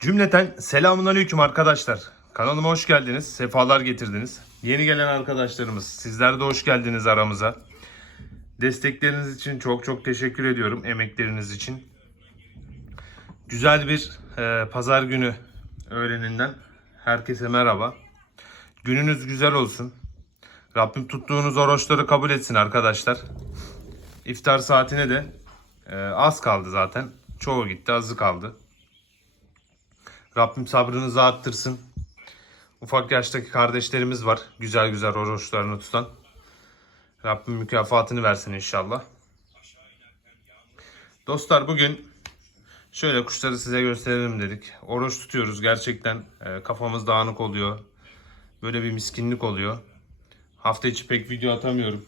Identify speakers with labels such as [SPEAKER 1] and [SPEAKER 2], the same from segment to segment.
[SPEAKER 1] Cümleten selamun aleyküm arkadaşlar. Kanalıma hoş geldiniz. Sefalar getirdiniz. Yeni gelen arkadaşlarımız sizler de hoş geldiniz aramıza. Destekleriniz için çok çok teşekkür ediyorum. Emekleriniz için. Güzel bir e, pazar günü öğleninden herkese merhaba. Gününüz güzel olsun. Rabbim tuttuğunuz oruçları kabul etsin arkadaşlar. İftar saatine de e, az kaldı zaten. Çoğu gitti, azı kaldı. Rabbim sabrınızı arttırsın. Ufak yaştaki kardeşlerimiz var. Güzel güzel oruçlarını tutan. Rabbim mükafatını versin inşallah. Dostlar bugün şöyle kuşları size gösterelim dedik. Oruç tutuyoruz. Gerçekten e, kafamız dağınık oluyor. Böyle bir miskinlik oluyor. Hafta içi pek video atamıyorum.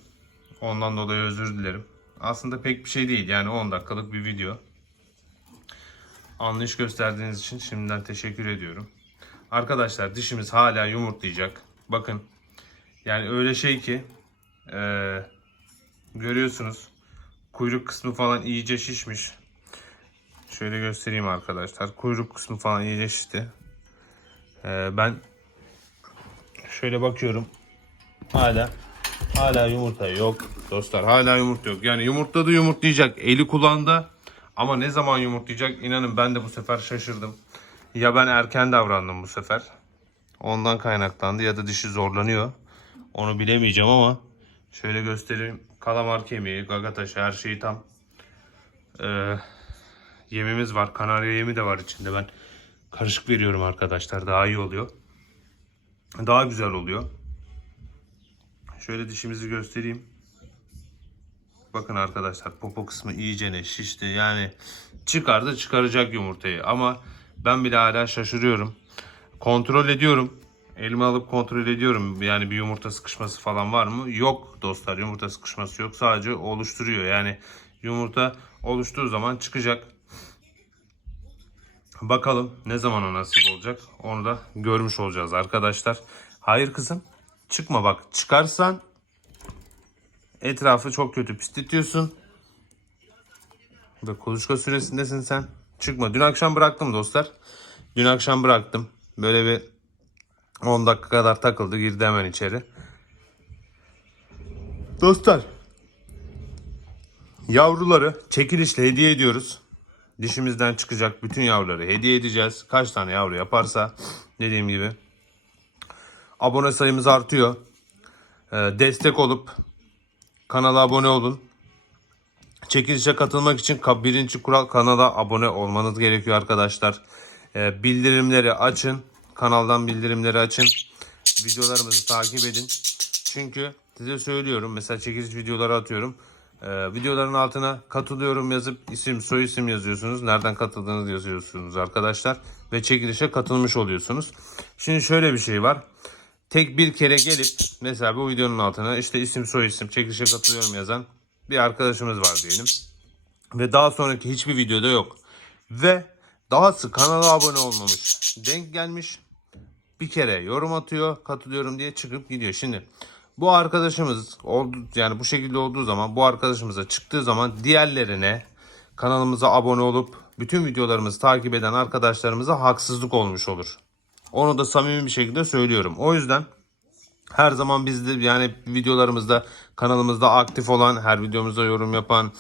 [SPEAKER 1] Ondan dolayı özür dilerim. Aslında pek bir şey değil. Yani 10 dakikalık bir video. Anlayış gösterdiğiniz için şimdiden teşekkür ediyorum. Arkadaşlar dişimiz hala yumurtlayacak. Bakın. Yani öyle şey ki eee, görüyorsunuz. Kuyruk kısmı falan iyice şişmiş. Şöyle göstereyim arkadaşlar. Kuyruk kısmı falan iyice şişti. Eee, ben şöyle bakıyorum. Hala hala yumurta yok dostlar. Hala yumurta yok. Yani yumurtladı yumurtlayacak. Eli kulağında. Ama ne zaman yumurtlayacak inanın ben de bu sefer şaşırdım. Ya ben erken davrandım bu sefer. Ondan kaynaklandı ya da dişi zorlanıyor. Onu bilemeyeceğim ama şöyle göstereyim. Kalamar kemiği, gaga taşı her şeyi tam. Ee, yemimiz var. Kanarya yemi de var içinde. Ben karışık veriyorum arkadaşlar. Daha iyi oluyor. Daha güzel oluyor. Şöyle dişimizi göstereyim. Bakın arkadaşlar popo kısmı iyicene şişti. Yani çıkardı çıkaracak yumurtayı. Ama ben bile hala şaşırıyorum. Kontrol ediyorum. Elime alıp kontrol ediyorum. Yani bir yumurta sıkışması falan var mı? Yok dostlar yumurta sıkışması yok. Sadece oluşturuyor. Yani yumurta oluştuğu zaman çıkacak. Bakalım ne zaman o nasip olacak. Onu da görmüş olacağız arkadaşlar. Hayır kızım çıkma bak. Çıkarsan Etrafı çok kötü pisletiyorsun. Ve kuluçka süresindesin sen. Çıkma. Dün akşam bıraktım dostlar. Dün akşam bıraktım. Böyle bir 10 dakika kadar takıldı. Girdi hemen içeri. Dostlar. Yavruları çekilişle hediye ediyoruz. Dişimizden çıkacak bütün yavruları hediye edeceğiz. Kaç tane yavru yaparsa dediğim gibi. Abone sayımız artıyor. Ee, destek olup Kanala abone olun. Çekilişe katılmak için birinci kural kanala abone olmanız gerekiyor arkadaşlar. Ee, bildirimleri açın. Kanaldan bildirimleri açın. Videolarımızı takip edin. Çünkü size söylüyorum mesela çekiliş videoları atıyorum. Ee, videoların altına katılıyorum yazıp isim soy isim yazıyorsunuz. Nereden katıldığınızı yazıyorsunuz arkadaşlar. Ve çekilişe katılmış oluyorsunuz. Şimdi şöyle bir şey var tek bir kere gelip mesela bu videonun altına işte isim soy isim çekilişe katılıyorum yazan bir arkadaşımız var diyelim. Ve daha sonraki hiçbir videoda yok. Ve dahası kanala abone olmamış. Denk gelmiş. Bir kere yorum atıyor katılıyorum diye çıkıp gidiyor. Şimdi bu arkadaşımız oldu yani bu şekilde olduğu zaman bu arkadaşımıza çıktığı zaman diğerlerine kanalımıza abone olup bütün videolarımızı takip eden arkadaşlarımıza haksızlık olmuş olur. Onu da samimi bir şekilde söylüyorum. O yüzden her zaman bizde yani videolarımızda kanalımızda aktif olan, her videomuzda yorum yapan,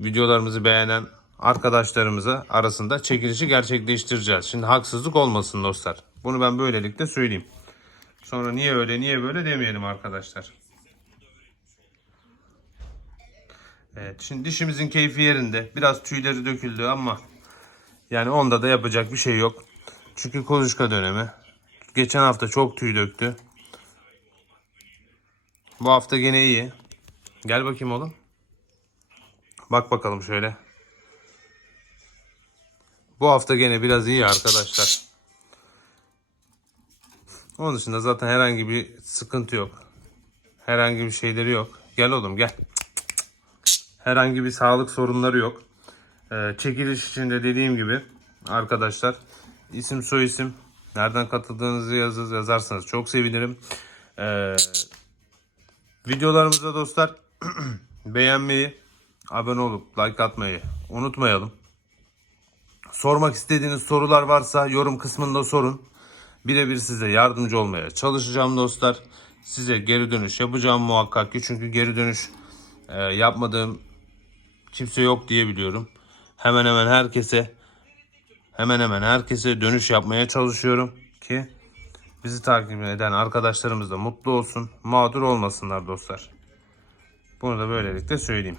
[SPEAKER 1] videolarımızı beğenen arkadaşlarımızı arasında çekilişi gerçekleştireceğiz. Şimdi haksızlık olmasın dostlar. Bunu ben böylelikle söyleyeyim. Sonra niye öyle niye böyle demeyelim arkadaşlar. Evet şimdi dişimizin keyfi yerinde. Biraz tüyleri döküldü ama yani onda da yapacak bir şey yok. Çünkü kuluçka dönemi. Geçen hafta çok tüy döktü. Bu hafta gene iyi. Gel bakayım oğlum. Bak bakalım şöyle. Bu hafta gene biraz iyi arkadaşlar. Onun dışında zaten herhangi bir sıkıntı yok. Herhangi bir şeyleri yok. Gel oğlum gel. Herhangi bir sağlık sorunları yok. Ee, çekiliş için de dediğim gibi arkadaşlar isim soy isim nereden katıldığınızı yazız, yazarsanız çok sevinirim. Ee, videolarımızda dostlar beğenmeyi, abone olup like atmayı unutmayalım. Sormak istediğiniz sorular varsa yorum kısmında sorun. Birebir size yardımcı olmaya çalışacağım dostlar. Size geri dönüş yapacağım muhakkak ki çünkü geri dönüş e, yapmadığım kimse yok diye biliyorum. Hemen hemen herkese hemen hemen herkese dönüş yapmaya çalışıyorum ki bizi takip eden arkadaşlarımız da mutlu olsun, mağdur olmasınlar dostlar. Bunu da böylelikle söyleyeyim.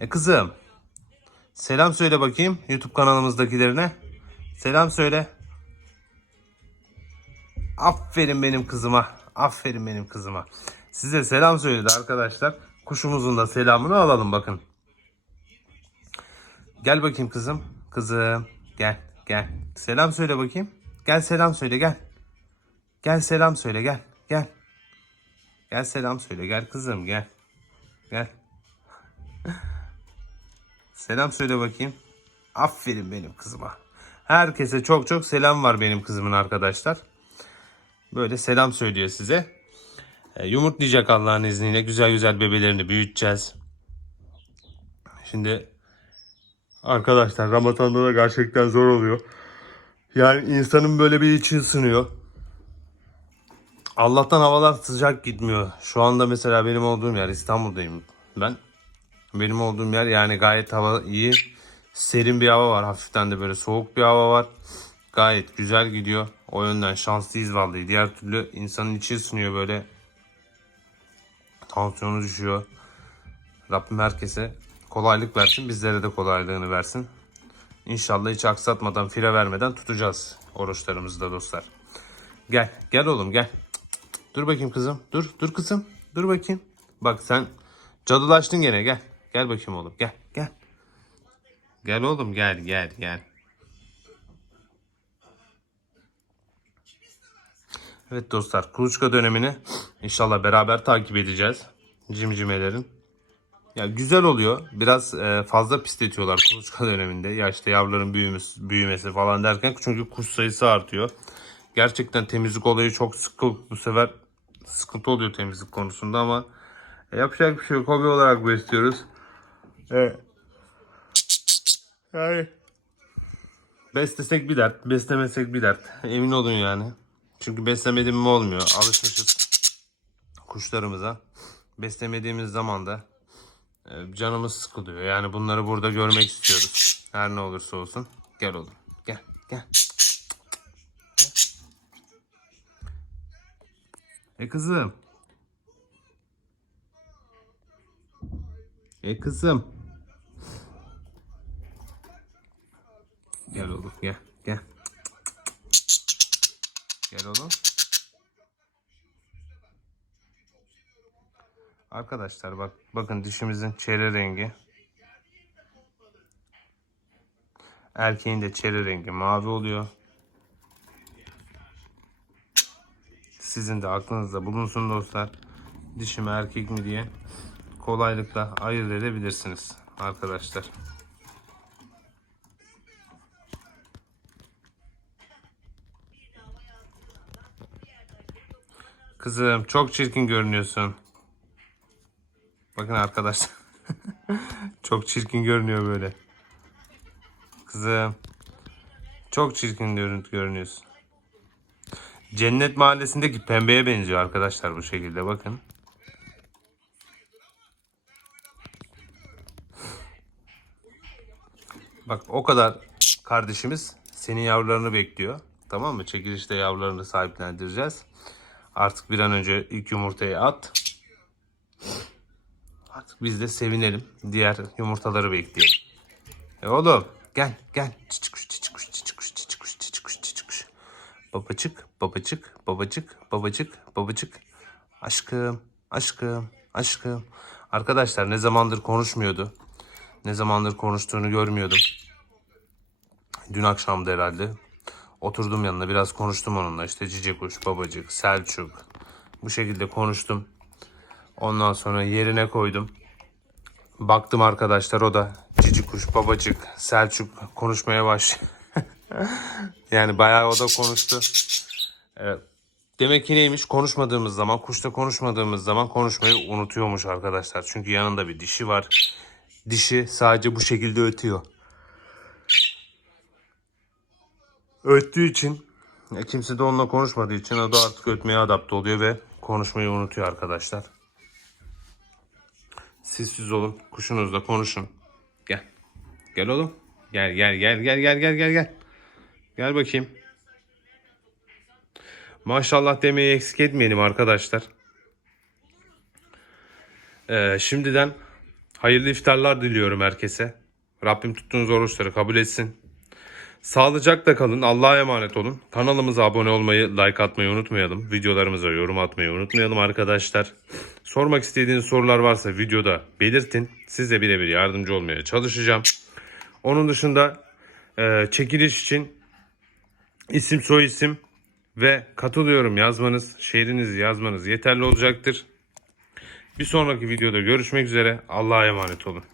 [SPEAKER 1] E kızım, selam söyle bakayım YouTube kanalımızdakilerine. Selam söyle. Aferin benim kızıma. Aferin benim kızıma. Size selam söyledi arkadaşlar. Kuşumuzun da selamını alalım bakın. Gel bakayım kızım. Kızım gel gel. Selam söyle bakayım. Gel selam söyle gel. Gel selam söyle gel gel. Gel selam söyle gel kızım gel. Gel. selam söyle bakayım. Aferin benim kızıma. Herkese çok çok selam var benim kızımın arkadaşlar. Böyle selam söylüyor size. E, yumurtlayacak Allah'ın izniyle. Güzel güzel bebelerini büyüteceğiz. Şimdi arkadaşlar Ramazan'da da gerçekten zor oluyor. Yani insanın böyle bir içi ısınıyor. Allah'tan havalar sıcak gitmiyor. Şu anda mesela benim olduğum yer İstanbul'dayım ben. Benim olduğum yer yani gayet hava iyi. Serin bir hava var. Hafiften de böyle soğuk bir hava var. Gayet güzel gidiyor. O yönden şanslıyız vallahi. Diğer türlü insanın içi ısınıyor böyle. Tansiyonu düşüyor. Rabbim herkese kolaylık versin. Bizlere de kolaylığını versin. İnşallah hiç aksatmadan, fire vermeden tutacağız oruçlarımızı da dostlar. Gel, gel oğlum gel. Dur bakayım kızım. Dur, dur kızım. Dur bakayım. Bak sen cadılaştın gene gel. Gel bakayım oğlum gel, gel. Gel oğlum gel, gel, gel. Evet dostlar, kuluçka dönemini inşallah beraber takip edeceğiz. Cimcimelerin. Ya güzel oluyor. Biraz e, fazla pisletiyorlar kuluçka döneminde. Ya işte yavruların büyümesi, büyümesi falan derken çünkü kuş sayısı artıyor. Gerçekten temizlik olayı çok sıkı bu sefer sıkıntı oluyor temizlik konusunda ama e, yapacak bir şey yok. Hobi olarak besliyoruz. Evet. Yani beslesek bir dert, beslemesek bir dert. Emin olun yani. Çünkü beslemedim mi olmuyor. Alışmışız kuşlarımıza. Beslemediğimiz zaman da canımız sıkılıyor. Yani bunları burada görmek istiyoruz. Her ne olursa olsun. Gel oğlum. Gel. Gel. Gel. E kızım. E kızım. Gel oğlum. Gel oğlum. Arkadaşlar bak bakın dişimizin çeri rengi. Erkeğin de çeri rengi mavi oluyor. Sizin de aklınızda bulunsun dostlar. Dişi mi erkek mi diye kolaylıkla ayırt edebilirsiniz arkadaşlar. Kızım çok çirkin görünüyorsun. Bakın arkadaşlar. çok çirkin görünüyor böyle. Kızım. Çok çirkin görün- görünüyorsun. Cennet mahallesindeki pembeye benziyor arkadaşlar bu şekilde bakın. Bak o kadar kardeşimiz senin yavrularını bekliyor. Tamam mı? Çekilişte yavrularını sahiplendireceğiz. Artık bir an önce ilk yumurtayı at. Biz de sevinelim. Diğer yumurtaları bekleyelim. E oğlum gel gel. Çiçik kuş çiçik kuş çiçik kuş. Babacık babacık babacık babacık babacık. Aşkım aşkım aşkım. Arkadaşlar ne zamandır konuşmuyordu. Ne zamandır konuştuğunu görmüyordum. Dün akşamdı herhalde. Oturdum yanına biraz konuştum onunla. İşte cici kuş, babacık, Selçuk. Bu şekilde konuştum. Ondan sonra yerine koydum. Baktım arkadaşlar o da cici kuş, babacık, Selçuk konuşmaya başladı. yani bayağı o da konuştu. Demek ki neymiş? Konuşmadığımız zaman, kuşta konuşmadığımız zaman konuşmayı unutuyormuş arkadaşlar. Çünkü yanında bir dişi var. Dişi sadece bu şekilde ötüyor. öttüğü için ya kimse de onunla konuşmadığı için o da artık ötmeye adapte oluyor ve konuşmayı unutuyor arkadaşlar. Siz siz olun. Kuşunuzla konuşun. Gel. Gel oğlum. Gel gel gel gel gel gel gel gel. Gel bakayım. Maşallah demeyi eksik etmeyelim arkadaşlar. Ee, şimdiden hayırlı iftarlar diliyorum herkese. Rabbim tuttuğunuz oruçları kabul etsin. Sağlıcakla kalın. Allah'a emanet olun. Kanalımıza abone olmayı, like atmayı unutmayalım. Videolarımıza yorum atmayı unutmayalım arkadaşlar. Sormak istediğiniz sorular varsa videoda belirtin. Size birebir yardımcı olmaya çalışacağım. Onun dışında e, çekiliş için isim soy isim ve katılıyorum yazmanız, şehrinizi yazmanız yeterli olacaktır. Bir sonraki videoda görüşmek üzere. Allah'a emanet olun.